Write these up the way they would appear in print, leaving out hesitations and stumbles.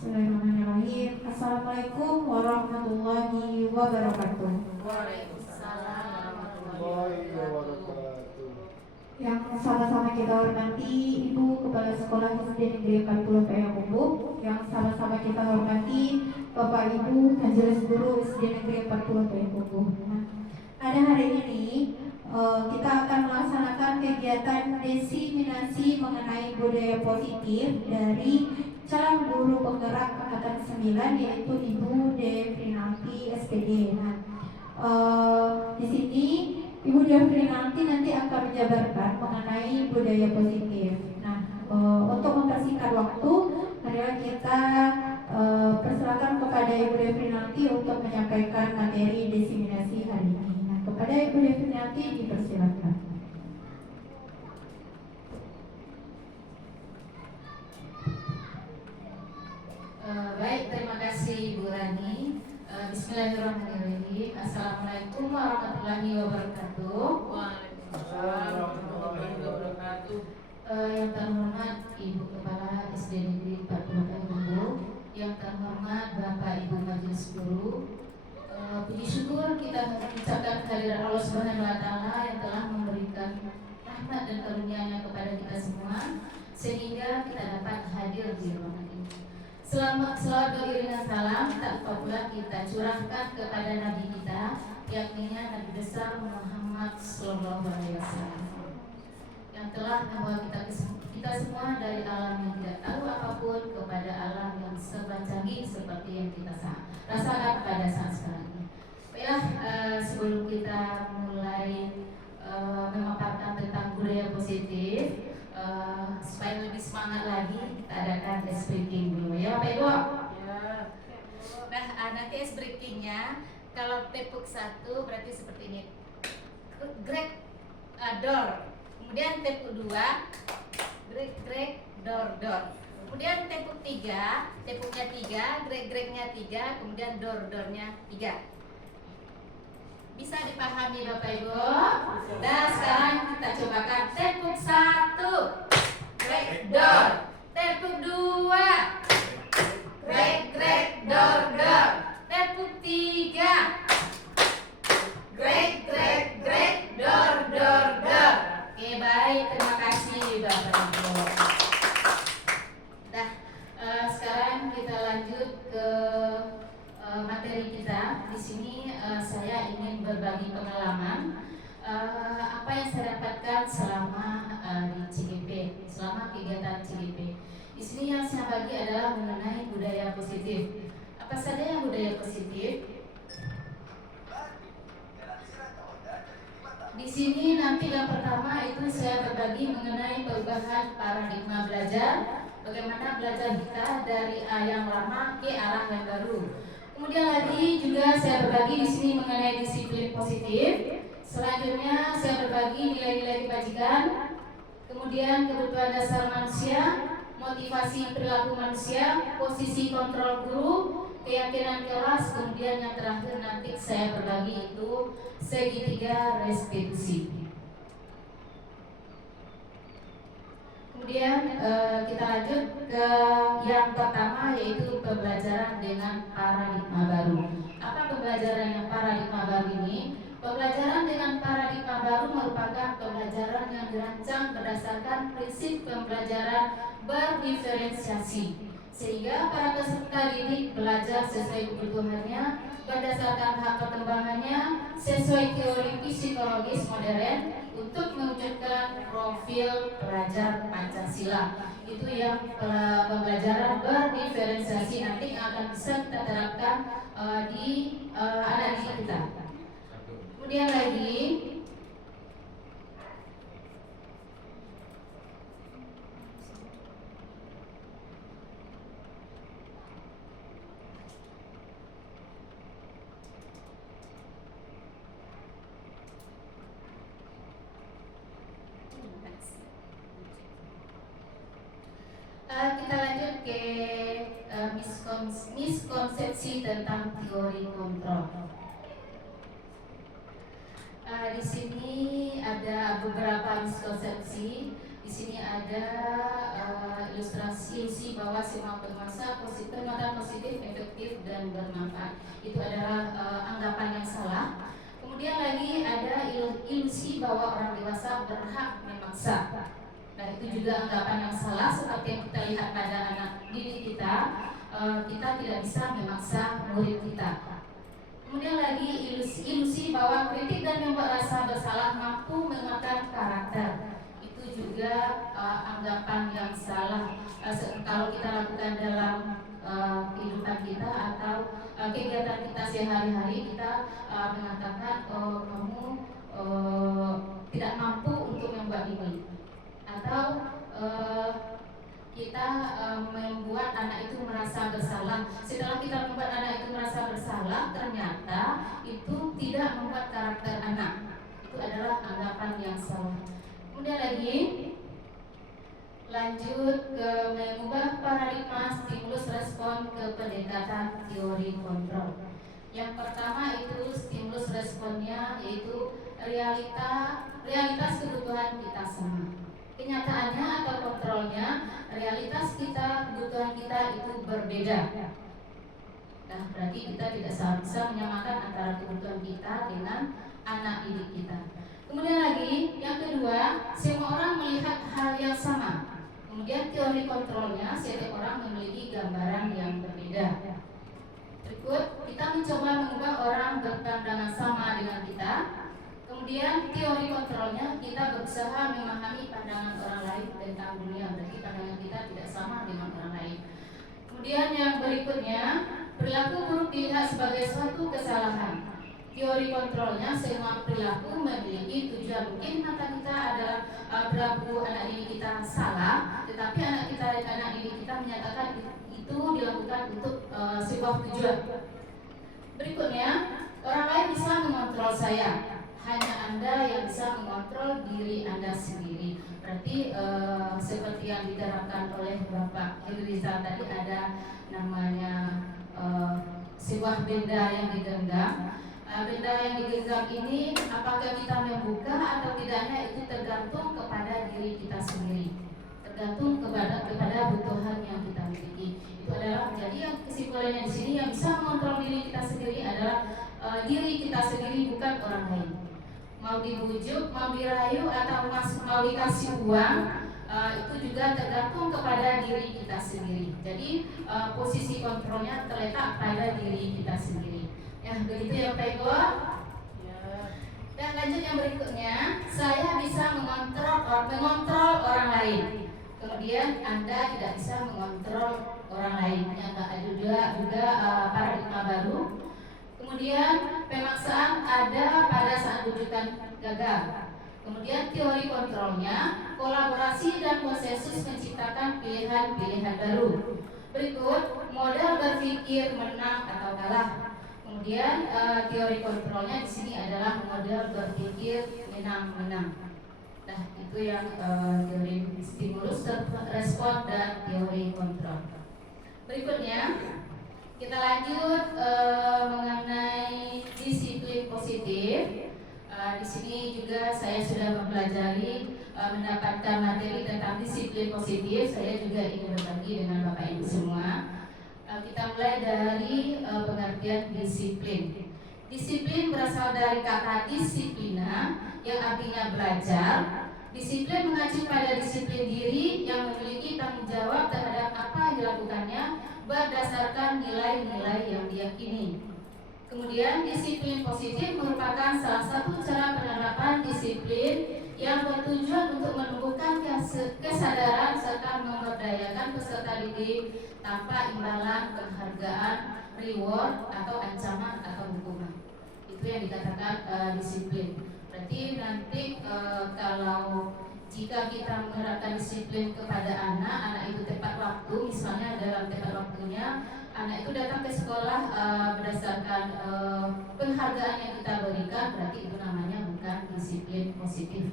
Bismillahirrahmanirrahim. Assalamualaikum warahmatullahi wabarakatuh. Waalaikumsalam warahmatullahi wabarakatuh. Yang sama-sama kita hormati Ibu Kepala Sekolah SD Negeri 40 Payakumbuh, yang sama-sama kita hormati Bapak Ibu Majelis Guru SD Negeri 40 Payakumbuh. Pada hari ini kita akan melaksanakan kegiatan diseminasi mengenai budaya positif dari calon guru penggerak angkatan 9, yaitu Ibu Devrinalti SPD. Di sini Ibu Devrinalti nanti akan menjabarkan mengenai budaya positif. Untuk mempersingkat waktu, marilah kita persilakan kepada Ibu Devrinalti untuk menyampaikan materi diseminasi hari ini. Kepada Ibu Devrinalti dipersilakan. Baik, terima kasih Ibu Rani. Bismillahirrahmanirrahim. Assalamualaikum warahmatullahi wabarakatuh. Waalaikumsalam warahmatullahi wabarakatuh. Yang terhormat Ibu Kepala SD Negeri 40 Payakumbuh, yang terhormat Bapak Ibu Majelis Guru, puji syukur kita mengucapkan kehadiran Allah Subhanahu wa Ta'ala yang telah memberikan rahmat dan karunia-Nya kepada kita semua, sehingga kita dapat hadir di ruangan ini. Selawat beriringan salam tak lupa pula kita curahkan kepada Nabi kita, yakni Nabi besar Muhammad Sallallahu Alaihi Wasallam, yang telah membawa kita semua dari alam yang tidak tahu apapun kepada alam yang serba canggih seperti yang kita rasakan pada saat sekarang ini. Baiklah, sebelum kita mulai memaparkan tentang budaya positif, supaya lebih semangat lagi, kita adakan ice breaking dulu ya Bapak Ibu. Ya. Nah, nanti ice breakingnya kalau tepuk 1 berarti seperti ini, grek door. Kemudian tepuk 2, grek door. Kemudian tepuk 3, tepuknya 3, grek-greknya 3, kemudian door-doornya 3. Bisa dipahami Bapak Ibu? Nah, sekarang kita cobakan tepuk 1, grek door. Tepuk 2, grek door. Tepuk 3, grek door. Oke, baik, terima kasih Bapak Ibu. Nah, sekarang kita lanjut ke materi kita. Di sini saya ingin berbagi pengalaman apa yang saya dapatkan selama di CGP, selama kegiatan CGP. Di sini yang saya bagi adalah mengenai budaya positif. Apa saja yang budaya positif? Di sini nanti yang pertama itu saya berbagi mengenai perubahan paradigma belajar, bagaimana belajar kita dari yang lama ke arah yang baru. Kemudian lagi juga saya berbagi di sini mengenai disiplin positif. Selanjutnya saya berbagi nilai-nilai kebajikan, kemudian kebutuhan dasar manusia, motivasi perilaku manusia, posisi kontrol guru, keyakinan kelas, kemudian yang terakhir nanti saya berbagi itu segitiga restitusi. Kemudian kita lanjut ke yang pertama, yaitu pembelajaran dengan paradigma baru. Apa pembelajaran yang paradigma baru ini? Pembelajaran dengan paradigma baru merupakan pembelajaran yang dirancang berdasarkan prinsip pembelajaran berdiferensiasi, sehingga para peserta didik belajar sesuai kebutuhannya berdasarkan hak perkembangannya sesuai teori psikologis modern untuk mewujudkan profil pelajar Pancasila. Itu yang pembelajaran berdiferensiasi nanti akan bisa kita terapkan di anak didik kita. Kemudian lagi kita lanjut ke miskonsepsi tentang teori kontrol. Di sini ada beberapa miskonsepsi. Di sini ada ilustrasi bahwa semua penguasa positif positif, efektif, dan bermanfaat. Itu adalah anggapan yang salah. Kemudian lagi ada ilusi bahwa orang dewasa berhak memaksa. Nah, itu juga anggapan yang salah, seperti yang kita lihat pada anak didik kita. Kita tidak bisa memaksa murid kita. Kemudian lagi ilusi bahwa kritik dan membuat rasa bersalah mampu menguatkan karakter. Itu juga anggapan yang salah. Kalau kita lakukan dalam kehidupan kita atau kegiatan kita sehari-hari, kita mengatakan kamu tidak mampu untuk membuat ini, atau kita membuat anak itu merasa bersalah. Setelah kita membuat anak itu merasa bersalah, ternyata itu tidak membuat karakter anak. Itu adalah anggapan yang salah. Kemudian lagi lanjut ke mengubah paradigma stimulus respon ke pendekatan teori kontrol. Yang pertama itu stimulus responnya, yaitu realitas kebutuhan kita sama. Kenyataannya atau kontrolnya, realitas kita, kebutuhan kita itu berbeda. Nah, berarti kita tidak bisa menyamakan antara kebutuhan kita dengan anak didik kita. Kemudian lagi, yang kedua, semua orang melihat hal yang sama. Kemudian teori kontrolnya, setiap orang memiliki gambaran yang berbeda. Berikut, kita mencoba mengubah orang berpandangan sama dengan kita. Kemudian teori kontrolnya, kita berusaha memahami pandangan orang lain tentang dunia. Berarti pandangan kita tidak sama dengan orang lain. Kemudian yang berikutnya, perilaku buruk dilihat sebagai suatu kesalahan. Teori kontrolnya, semua perilaku memiliki tujuan. Mungkin mata kita adalah perilaku anak didik kita salah, tetapi anak didik kita menyatakan itu dilakukan untuk sebuah tujuan. Berikutnya, orang lain bisa mengontrol saya. Hanya Anda yang bisa mengontrol diri Anda sendiri. Berarti seperti yang diterapkan oleh Bapak Rizal tadi, ada namanya sebuah benda yang digenggam. Benda yang digenggam ini apakah kita membuka atau tidaknya itu tergantung kepada diri kita sendiri, tergantung kepada kebutuhan yang kita miliki. Itu adalah, jadi yang kesimpulannya di sini, yang bisa mengontrol diri kita sendiri adalah diri kita sendiri, bukan orang lain. Mau dibujuk, mau dirayu, atau mau dikasih uang, itu juga tergantung kepada diri kita sendiri. Jadi posisi kontrolnya terletak pada diri kita sendiri. Ya, begitu ya Pak Eko. Dan lanjut yang berikutnya, saya bisa mengontrol orang lain. Kemudian Anda tidak bisa mengontrol orang lain. Yang ada juga paradigma baru. Kemudian pemaksaan ada pada saat rujukan gagal. Kemudian teori kontrolnya, kolaborasi dan konsensus menciptakan pilihan-pilihan baru. Berikut model berpikir menang atau kalah. Kemudian teori kontrolnya di sini adalah model berpikir menang-menang. Nah, itu yang teori stimulus, respon, dan teori kontrol. Berikutnya kita lanjut mengenai disiplin positif. Di sini juga saya sudah mempelajari, mendapatkan materi tentang disiplin positif. Saya juga ingin berbagi dengan Bapak Ibu semua. Kita mulai dari pengertian disiplin. Disiplin berasal dari kata disiplina yang artinya belajar. Disiplin mengacu pada disiplin diri yang memiliki tanggung jawab terhadap apa yang dilakukannya berdasarkan nilai-nilai yang diyakini. Kemudian disiplin positif merupakan salah satu cara penerapan disiplin yang bertujuan untuk menumbuhkan kesadaran serta memberdayakan peserta didik tanpa imbalan, penghargaan, reward, atau ancaman atau hukuman. Itu yang dikatakan disiplin. Berarti nanti kalau jika kita menerapkan disiplin kepada anak itu tepat waktu, misalnya dalam tepat waktunya, anak itu datang ke sekolah berdasarkan penghargaan yang kita berikan, berarti itu namanya bukan disiplin positif.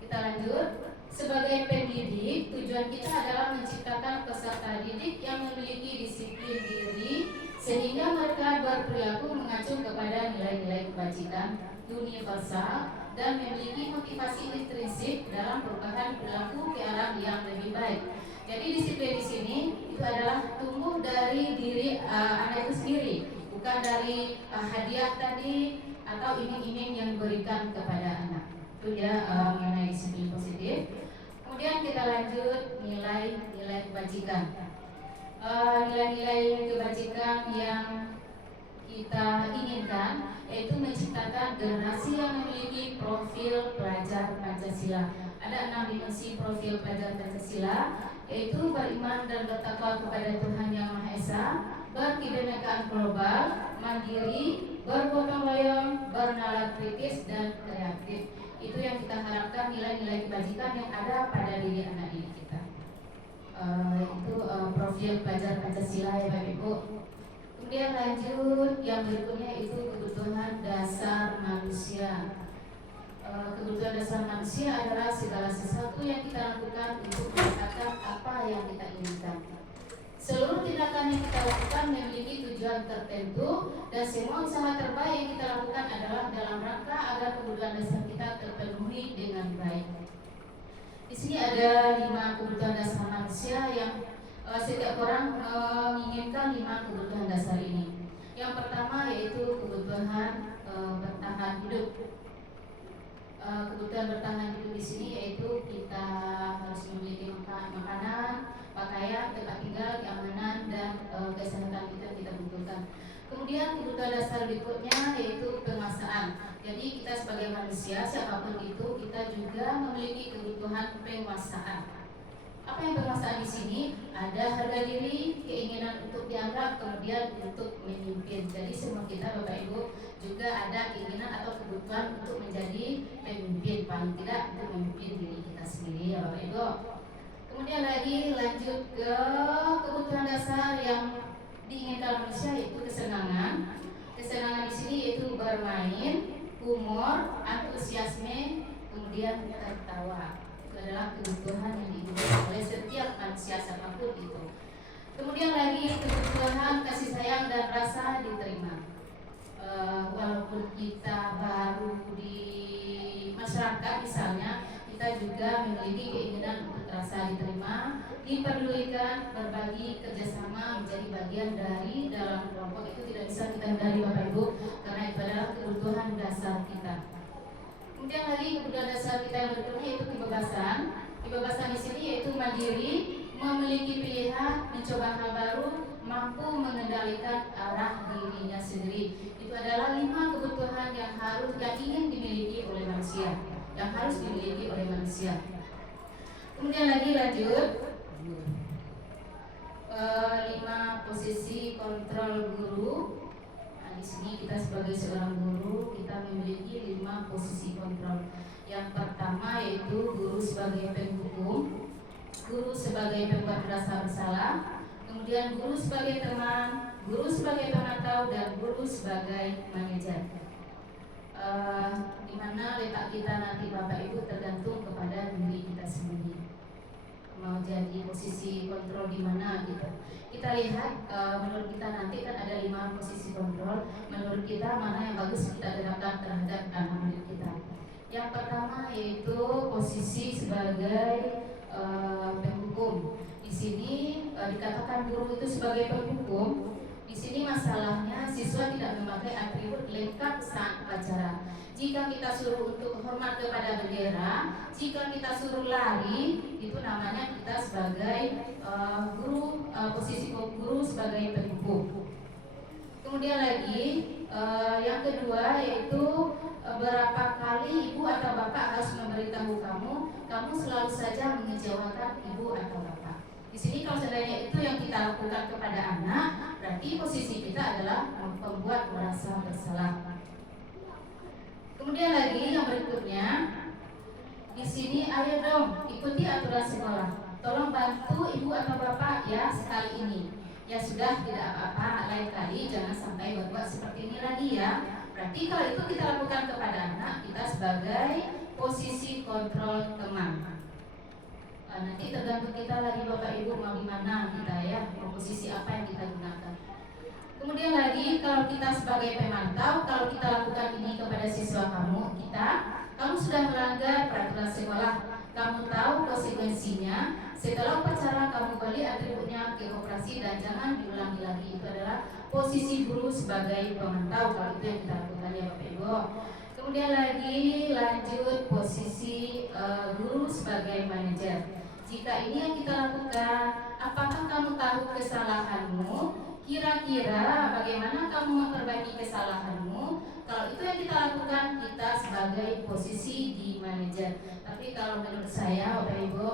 Kita lanjut. Sebagai pendidik, tujuan kita adalah menciptakan peserta didik yang memiliki disiplin diri sehingga mereka berperilaku mengacu kepada nilai-nilai kebajikan universal dan memiliki motivasi intrinsik dalam perubahan perilaku ke arah yang lebih baik. Jadi disiplin di sini itu adalah tumbuh dari diri anak itu sendiri, bukan dari hadiah tadi atau iming-iming yang diberikan kepada anak. Itu dia mengenai disiplin positif. Kemudian kita lanjut nilai-nilai kebajikan. Nilai-nilai kebajikan yang kita inginkan yaitu menciptakan generasi yang memiliki profil pelajar Pancasila. Ada 6 dimensi profil pelajar Pancasila, yaitu beriman dan bertakwa kepada Tuhan Yang Maha Esa, berkebinekaan global, mandiri, bergotong royong, bernalar kritis dan kreatif. Itu yang kita harapkan nilai-nilai kebajikan yang ada pada diri anak didik kita. Itu profil pelajar Pancasila ya Bapak Ibu. Kemudian lanjut yang berikutnya itu kebutuhan dasar manusia. Kebutuhan dasar manusia adalah segala sesuatu yang kita lakukan untuk mendapatkan apa yang kita inginkan. Seluruh tindakan yang kita lakukan memiliki tujuan tertentu dan semua usaha terbaik yang kita lakukan adalah dalam rangka agar kebutuhan dasar kita terpenuhi dengan baik. Di sini ada 5 kebutuhan dasar manusia yang setiap orang menginginkan 5 kebutuhan dasar ini. Yang pertama yaitu kebutuhan bertahan hidup. Kebutuhan bertahan hidup di sini yaitu kita harus memiliki makanan, pakaian, tempat tinggal, keamanan dan kesehatan itu yang kita butuhkan. Kemudian kebutuhan dasar berikutnya yaitu penguasaan. Jadi kita sebagai manusia siapapun itu kita juga memiliki kebutuhan penguasaan. Apa yang penguasaan di sini? Ada harga diri, keinginan untuk dianggap, kemudian untuk memimpin. Jadi semua kita Bapak Ibu juga ada keinginan atau kebutuhan untuk menjadi pemimpin, paling tidak untuk memimpin diri kita sendiri ya Bapak Ibu. Kemudian lagi lanjut ke kebutuhan dasar yang diinginkan manusia yaitu kesenangan. Kesenangan di sini yaitu bermain, humor, antusiasme, kemudian tertawa. Itu adalah kebutuhan yang dibutuhkan oleh setiap manusia siapapun itu. Kemudian lagi kebutuhan kasih sayang dan rasa diterima. Walaupun kita baru di masyarakat misalnya, kita juga memiliki keinginan untuk rasa diterima, diperdulikan, berbagi, kerjasama, menjadi bagian dari dalam kelompok. Itu tidak bisa kita hindari Bapak Ibu, karena itu adalah kebutuhan dasar kita. Kemudian lagi kebutuhan dasar kita yang berikutnya yaitu kebebasan. Kebebasan di sini yaitu mandiri, memiliki pilihan, mencoba hal baru, mampu mengendalikan arah dirinya sendiri. Itu adalah 5 kebutuhan yang ingin dimiliki oleh manusia, yang harus dimiliki oleh manusia. Kemudian lagi lanjut 5 posisi kontrol guru. Nah, di sini kita sebagai seorang guru kita memiliki 5 posisi kontrol. Yang pertama yaitu guru sebagai penghukum, guru sebagai pembuat merasa bersalah, kemudian guru sebagai teman, guru sebagai pemantau, dan guru sebagai manajer. Di mana letak kita nanti Bapak Ibu tergantung kepada diri kita sendiri. Mau jadi posisi kontrol di mana gitu. Kita lihat menurut kita nanti kan ada 5 posisi kontrol. Menurut kita mana yang bagus kita terapkan terhadap anak didik kita. Yang pertama yaitu posisi sebagai penghukum. Di sini dikatakan guru itu sebagai penghukum. Di sini masalahnya siswa tidak memakai atribut lengkap saat upacara. Jika kita suruh untuk hormat kepada bendera, jika kita suruh lari, itu namanya kita sebagai guru, posisi guru sebagai penghukum. Kemudian lagi yang kedua yaitu berapa kali ibu atau bapak harus memberitahu kamu selalu saja mengecewakan ibu atau bapak. Di sini kalau seandainya itu yang kita lakukan kepada anak, berarti posisi kita adalah membuat merasa bersalah. Kemudian lagi yang berikutnya, di sini ayo dong ikuti aturan sekolah. Tolong bantu ibu atau bapak ya sekali ini. Ya sudah tidak apa-apa, lain kali jangan sampai berbuat seperti ini lagi ya. Berarti kalau itu kita lakukan kepada anak, kita sebagai posisi kontrol teman. Nanti tergantung kita lagi Bapak Ibu mau gimana kita ya, posisi apa yang kita gunakan. Kemudian lagi kalau kita sebagai pemantau, kalau kita lakukan ini kepada siswa kamu sudah melanggar peraturan sekolah, kamu tahu konsekuensinya. Setelah upacara kamu balik atributnya ke koperasi dan jangan diulangi lagi. Itu adalah posisi guru sebagai pemantau, kalau itu yang kita lakukan ya Bapak Ibu. Kemudian lagi lanjut posisi guru sebagai manajer. Jika ini yang kita lakukan, apakah kamu tahu kesalahanmu? Kira-kira bagaimana kamu memperbaiki kesalahanmu? Kalau itu yang kita lakukan, kita sebagai posisi di manajer. Tapi kalau menurut saya Bapak Ibu,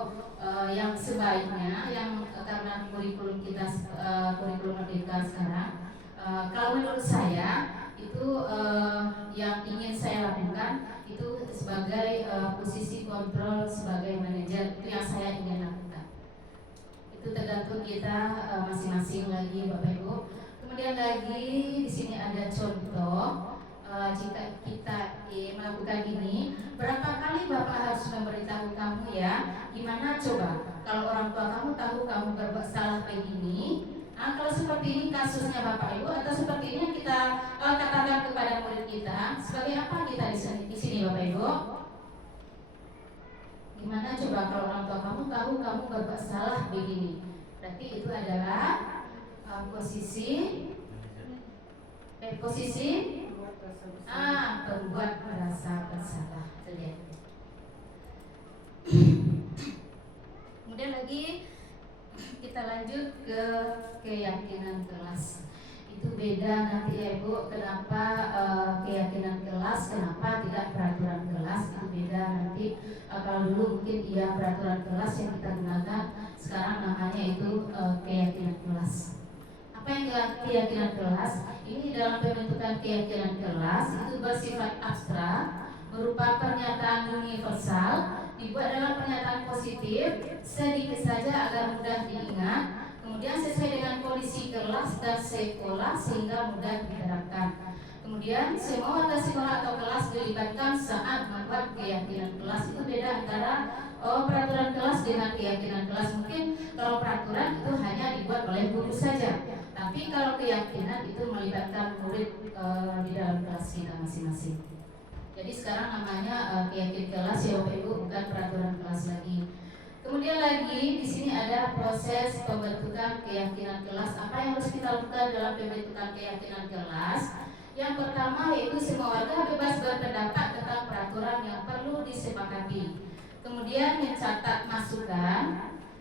yang sebaiknya, yang karena kurikulum kita kurikulum Merdeka sekarang, kalau menurut saya itu yang ingin saya lakukan itu sebagai posisi kontrol sebagai manajer, itu yang saya ingin lakukan. Itu tergantung kita masing-masing lagi Bapak Ibu. Kemudian lagi di sini ada contoh, jika kita melakukan ini, berapa kali Bapak harus memberitahu kamu ya? Gimana coba kalau orang tua kamu tahu kamu berbuat salah begini? Nah, kalau seperti ini kasusnya Bapak Ibu, atau seperti ini kita katakan kepada murid kita, sebagai apa kita di sini Bapak Ibu? Gimana coba kalau orang tua kamu tahu kamu berbuat salah begini? Berarti itu adalah posisi pembuat merasa bersalah. Kemudian lagi kita lanjut ke keyakinan kelas. Itu beda nanti ya Ibu, kenapa keyakinan kelas, kenapa tidak peraturan kelas, itu beda nanti. Kalau dulu mungkin peraturan kelas yang kita gunakan, sekarang namanya itu keyakinan kelas. Apa yang keyakinan kelas? Ini dalam pembentukan keyakinan kelas itu bersifat abstrak, berupa pernyataan universal, dibuat dalam pernyataan positif, sedikit saja agar mudah diingat, kemudian sesuai dengan kondisi kelas dan sekolah sehingga mudah diterapkan. Kemudian semua warga sekolah atau kelas dilibatkan saat membuat keyakinan kelas. Itu beda antara peraturan kelas dengan keyakinan kelas. Mungkin kalau peraturan itu hanya dibuat oleh guru saja, tapi kalau keyakinan itu melibatkan murid di dalam kelas kita masing-masing. Jadi sekarang namanya keyakinan kelas ya Bapak Ibu, bukan peraturan kelas lagi. Kemudian lagi di sini ada proses pembentukan keyakinan kelas. Apa yang harus kita lakukan dalam pembentukan keyakinan kelas? Yang pertama yaitu semua warga bebas berpendapat tentang peraturan yang perlu disepakati. Kemudian mencatat masukan,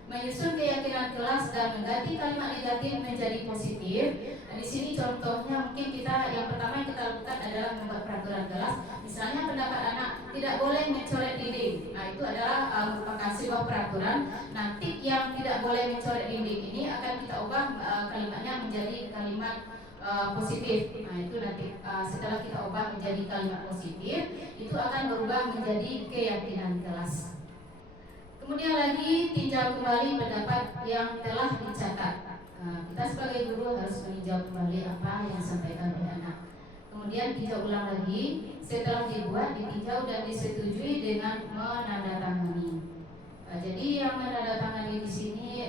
menyusun keyakinan kelas dan mengganti kalimat negatif menjadi positif. Nah, di sini contohnya mungkin yang pertama yang kita lakukan adalah membuat peraturan kelas. Misalnya pendapat anak tidak boleh mencoret dinding. Nah, itu adalah merupakan sebuah peraturan. Nanti yang tidak boleh mencoret dinding ini akan kita ubah kalimatnya menjadi kalimat positif. Nah, itu nanti setelah kita ubah menjadi kalimat positif, itu akan berubah menjadi keyakinan kelas. Kemudian lagi tinjau kembali pendapat yang telah dicatat. Kita sebagai guru harus meninjau kembali apa yang disampaikan oleh anak. Kemudian tinjau ulang lagi. Setelah dibuat, ditinjau dan disetujui dengan menandatangani. Jadi yang menandatangani di sini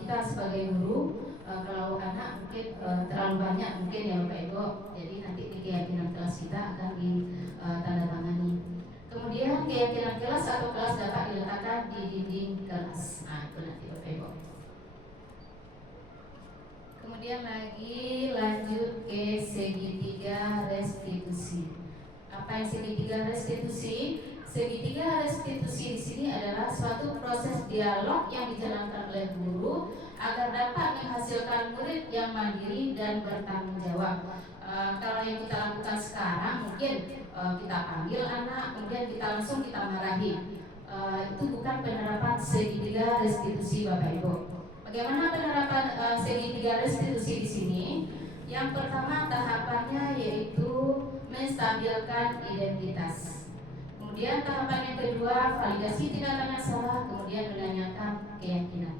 kita sebagai guru. Kalau anak mungkin terlalu banyak mungkin ya Bapak Ibu. Jadi nanti di keyakinan kelas kita akan ditandatangani. Kemudian keyakinan kelas atau kelas dapat diletakkan di dinding kelas. Nah, itu nanti Bapak Ibu. Kemudian lagi lanjut ke segitiga restitusi. Apa yang segitiga restitusi? Segitiga restitusi di sini adalah suatu proses dialog yang dijalankan oleh guru agar dapat menghasilkan murid yang mandiri dan bertanggung jawab. Kalau yang kita lakukan sekarang mungkin kita panggil anak, kemudian kita marahi. Itu bukan penerapan segitiga restitusi Bapak Ibu. Bagaimana penerapan segitiga restitusi di sini? Yang pertama tahapannya yaitu menstabilkan identitas. Kemudian tahapan yang kedua validasi tindakan yang salah, kemudian menanyakan keyakinan.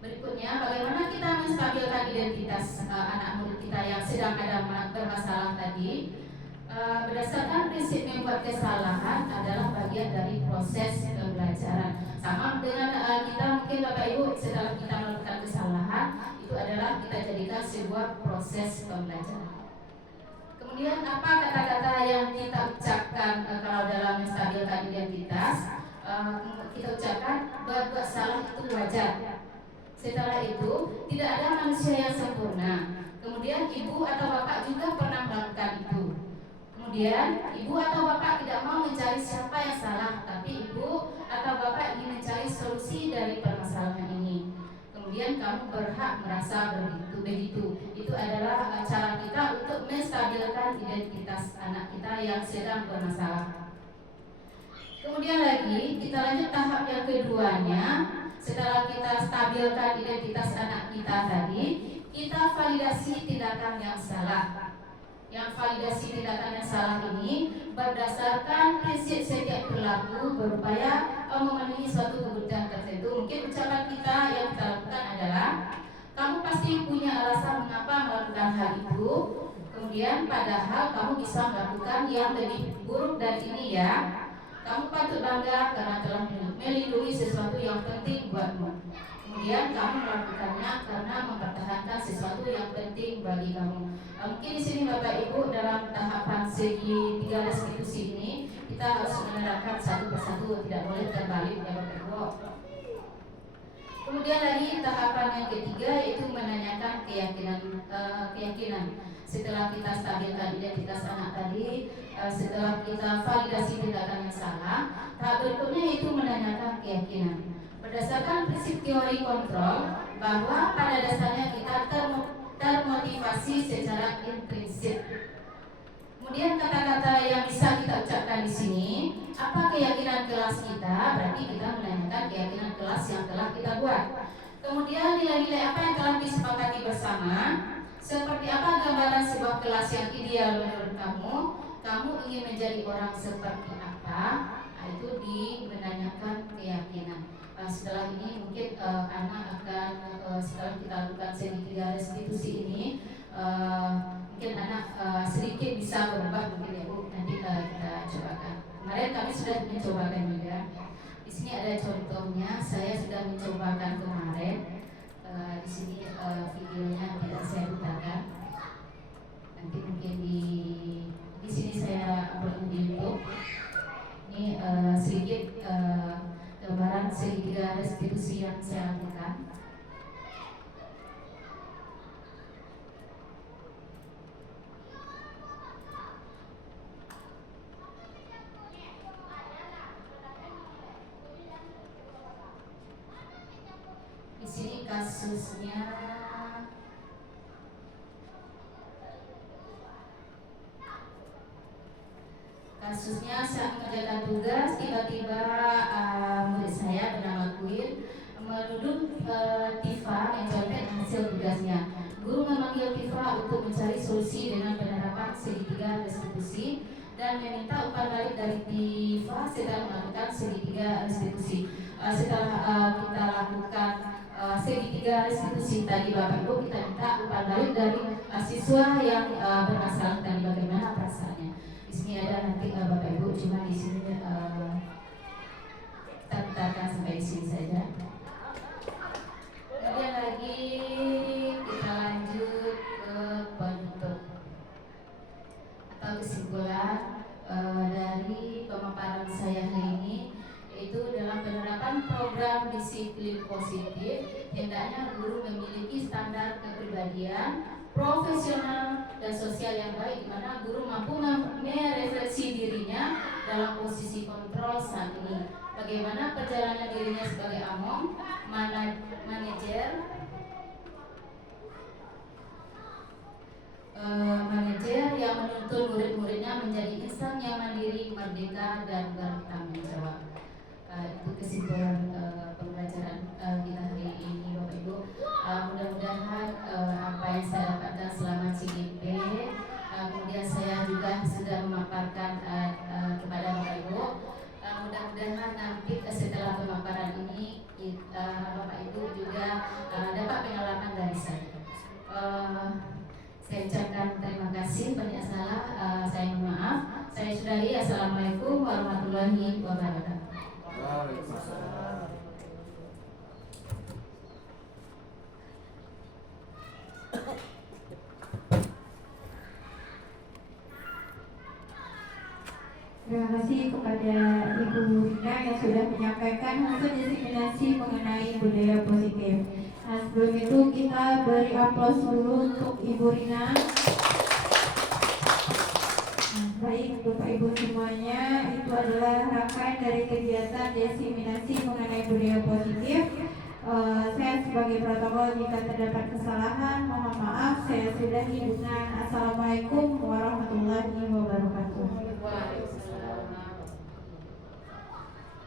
Berikutnya, bagaimana kita menstabilkan identitas anak murid kita yang sedang ada bermasalah tadi? Berdasarkan prinsip membuat kesalahan adalah bagian dari proses pembelajaran. Sama dengan kita mungkin Bapak Ibu setelah kita melakukan kesalahan, itu adalah kita jadikan sebuah proses pembelajaran. Kemudian apa kata-kata yang kita ucapkan kalau dalam menstabilkan identitas? kita ucapkan berbuat salah itu wajar. Setelah itu tidak ada manusia yang sempurna. Kemudian ibu atau bapak juga pernah melakukan itu. Kemudian ibu atau bapak tidak mau mencari siapa yang salah, tapi ibu atau bapak ingin mencari solusi dari permasalahan ini. Kemudian kamu berhak merasa begitu. Itu adalah cara kita untuk menstabilkan identitas anak kita yang sedang bermasalah. Kemudian lagi kita lanjut tahap yang keduanya. Setelah kita stabilkan identitas anak kita tadi, kita validasi tindakan yang salah. Yang validasi tindakan yang salah ini berdasarkan prinsip setiap perilaku berupaya memenuhi suatu kebutuhan tertentu. Mungkin ucapan kita yang kita lakukan adalah, kamu pasti punya alasan mengapa melakukan hal itu. Kemudian padahal kamu bisa melakukan yang lebih buruk dari ini ya. Kamu patut bangga karena telah melindungi sesuatu yang penting buatmu. Kemudian kamu melakukannya karena mempertahankan sesuatu yang penting bagi kamu. Mungkin di sini Bapak Ibu dalam tahapan segi 3 restitusi ini kita harus menerapkan satu persatu, tidak boleh terbalik ya Bapak Ibu. Kemudian lagi tahapan yang ketiga yaitu menanyakan keyakinan. Setelah kita stabilkan identitas anak tadi, setelah kita validasi tindakan yang salah, tahap berikutnya yaitu menanyakan keyakinan. Berdasarkan prinsip teori kontrol, bahwa pada dasarnya kita termotivasi secara intrinsik. Kemudian kata-kata yang bisa kita ucapkan di sini, apa keyakinan kelas kita? Berarti kita menanyakan keyakinan kelas yang telah kita buat. Kemudian nilai-nilai apa yang telah disepakati bersama? Seperti apa gambaran sebuah kelas yang ideal menurut kamu? Kamu ingin menjadi orang seperti apa? Itu menanyakan keyakinan. Setelah ini mungkin anak akan setelah kita lakukan segi 3 restitusi ini, mungkin anak sedikit bisa berubah mungkin ya Bu. Nanti kita cobakan. Kemarin kami sudah mencobakan juga. Di sini ada contohnya. Saya sudah mencobakan kemarin. Di sini videonya tidak saya putarkan. Nanti mungkin di sini saya upload di YouTube. Ini sedikit gambaran segi 3 restitusi yang saya lakukan. Di sini kasusnya saya mengerjakan tugas, tiba-tiba murid saya bernama Queen menuduh Tifa mencontek hasil tugasnya. Guru memanggil Tifa untuk mencari solusi dengan penerapan segi 3 restitusi dan meminta umpan balik dari Tifa setelah melakukan segi 3 restitusi. Setelah kita lakukan segi 3 restitusi tadi Bapak Ibu, kita minta umpan balik dari siswa yang bermasalah tadi, bagaimana perasaannya. Di sini ada nanti Bapak Ibu, cuma di sini kita putarkan sampai di sini saja. Kemudian lagi kita lanjut ke penutup atau kesimpulan dari pemaparan saya hari ini, yaitu dalam penerapan program disiplin positif, hendaknya guru memiliki standar kepribadian profesional dan sosial yang baik, di mana guru mampu merefleksi dirinya dalam posisi kontrol saat ini. Bagaimana perjalanan dirinya sebagai among, manajer yang menuntun murid-muridnya menjadi insan yang mandiri, merdeka, dan bertanggung jawab. Itu kesimpulan pembelajaran kita hari ini Bapak Ibu. Mudah-mudahan apa yang saya dapatkan selama CGP, kemudian saya juga sudah memaparkan kepada Bapak Ibu. Mudah-mudahan nanti setelah pemaparan ini Bapak Ibu juga dapat pengalaman dari saya. Saya ucapkan terima kasih, banyak salah saya mohon maaf. Saya sudahi. Assalamualaikum warahmatullahi wabarakatuh. Terima kasih kepada Ibu Ibu Rina yang sudah menyampaikan hasil diseminasi mengenai budaya positif. Nah, sebelum itu kita beri aplaus dulu untuk Ibu Rina. Nah, baik Bapak Ibu semuanya, itu adalah rangkaian dari kegiatan diseminasi mengenai budaya positif. Saya sebagai protokol jika terdapat kesalahan, mohon maaf. Saya sudahi dengan Assalamualaikum